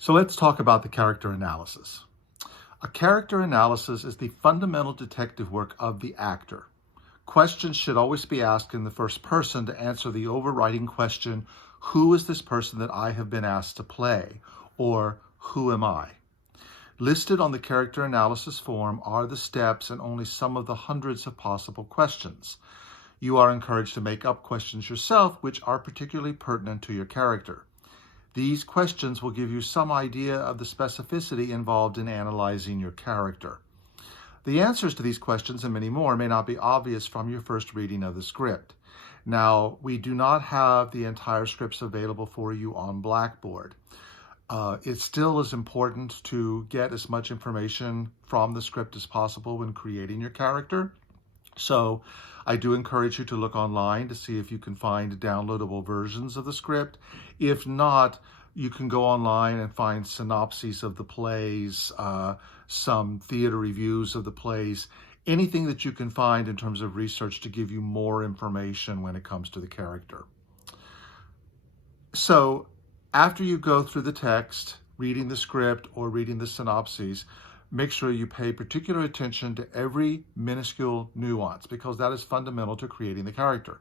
So let's talk about the character analysis. A character analysis is the fundamental detective work of the actor. Questions should always be asked in the first person to answer the overriding question, who is this person that I have been asked to play? Or who am I? Listed on the character analysis form are the steps and only some of the hundreds of possible questions. You are encouraged to make up questions yourself which are particularly pertinent to your character. These questions will give you some idea of the specificity involved in analyzing your character. The answers to these questions and many more may not be obvious from your first reading of the script. Now, we do not have the entire scripts available for you on Blackboard. It still is important to get as much information from the script as possible when creating your character. So I do encourage you to look online to see if you can find downloadable versions of the script. If not, you can go online and find synopses of the plays, some theater reviews of the plays, anything that you can find in terms of research to give you more information when it comes to the character. So after you go through the text, reading the script or reading the synopses, make sure you pay particular attention to every minuscule nuance because that is fundamental to creating the character.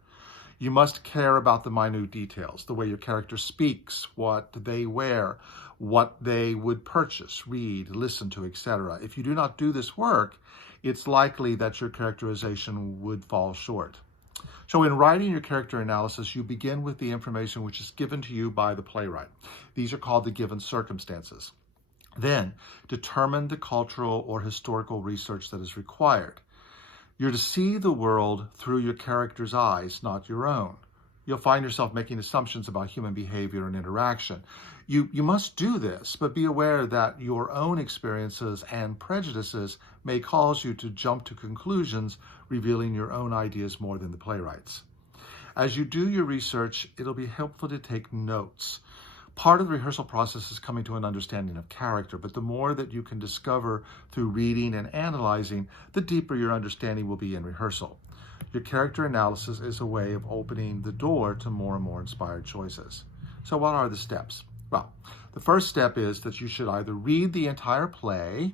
You must care about the minute details, the way your character speaks, what they wear, what they would purchase, read, listen to, etc. If you do not do this work, it's likely that your characterization would fall short. So in writing your character analysis, you begin with the information which is given to you by the playwright. These are called the given circumstances. Then, determine the cultural or historical research that is required. You're to see the world through your character's eyes, not your own. You'll find yourself making assumptions about human behavior and interaction. You must do this, but be aware that your own experiences and prejudices may cause you to jump to conclusions, revealing your own ideas more than the playwright's. As you do your research, it'll be helpful to take notes. Part of the rehearsal process is coming to an understanding of character, but the more that you can discover through reading and analyzing, the deeper your understanding will be in rehearsal. Your character analysis is a way of opening the door to more and more inspired choices. So what are the steps? Well, the first step is that you should either read the entire play.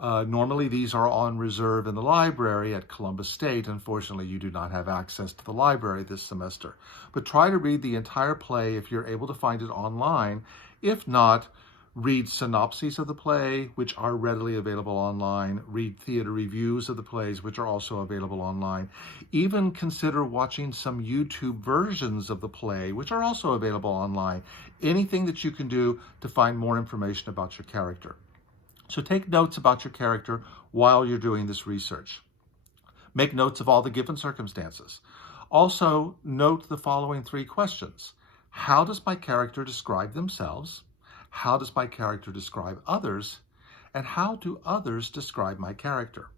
Normally these are on reserve in the library at Columbus State. Unfortunately, you do not have access to the library this semester. But try to read the entire play if you're able to find it online. If not, read synopses of the play, which are readily available online. Read theater reviews of the plays, which are also available online. Even consider watching some YouTube versions of the play, which are also available online. Anything that you can do to find more information about your character. So take notes about your character while you're doing this research. Make notes of all the given circumstances. Also, note the following 3 questions. How does my character describe themselves? How does my character describe others? And how do others describe my character?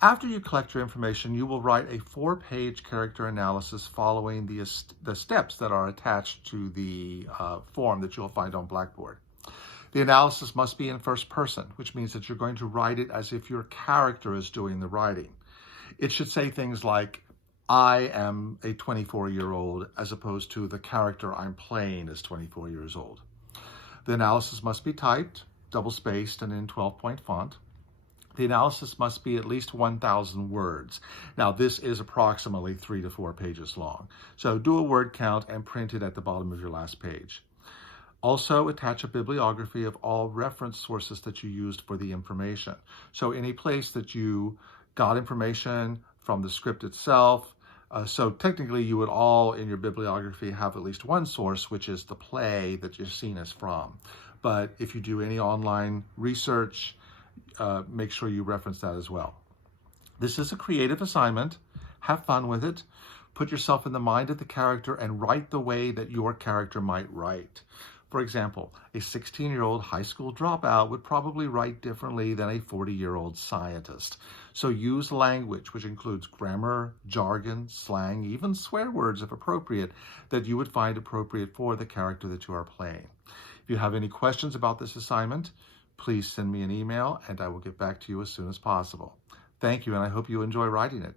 After you collect your information, you will write a 4-page character analysis following the steps that are attached to the form that you'll find on Blackboard. The analysis must be in first person, which means that you're going to write it as if your character is doing the writing. It should say things like, I am a 24-year-old, as opposed to the character I'm playing is 24 years old. The analysis must be typed, double-spaced, and in 12-point font. The analysis must be at least 1,000 words. Now, this is approximately 3 to 4 pages long. So do a word count and print it at the bottom of your last page. Also, attach a bibliography of all reference sources that you used for the information. So any place that you got information from the script itself. So technically, you would all in your bibliography have at least one source, which is the play that you're seeing as from. But if you do any online research, make sure you reference that as well. This is a creative assignment. Have fun with it. Put yourself in the mind of the character and write the way that your character might write. For example, a 16-year-old high school dropout would probably write differently than a 40-year-old scientist. So use language which includes grammar, jargon, slang, even swear words if appropriate, that you would find appropriate for the character that you are playing. If you have any questions about this assignment, please send me an email and I will get back to you as soon as possible. Thank you, and I hope you enjoy writing it.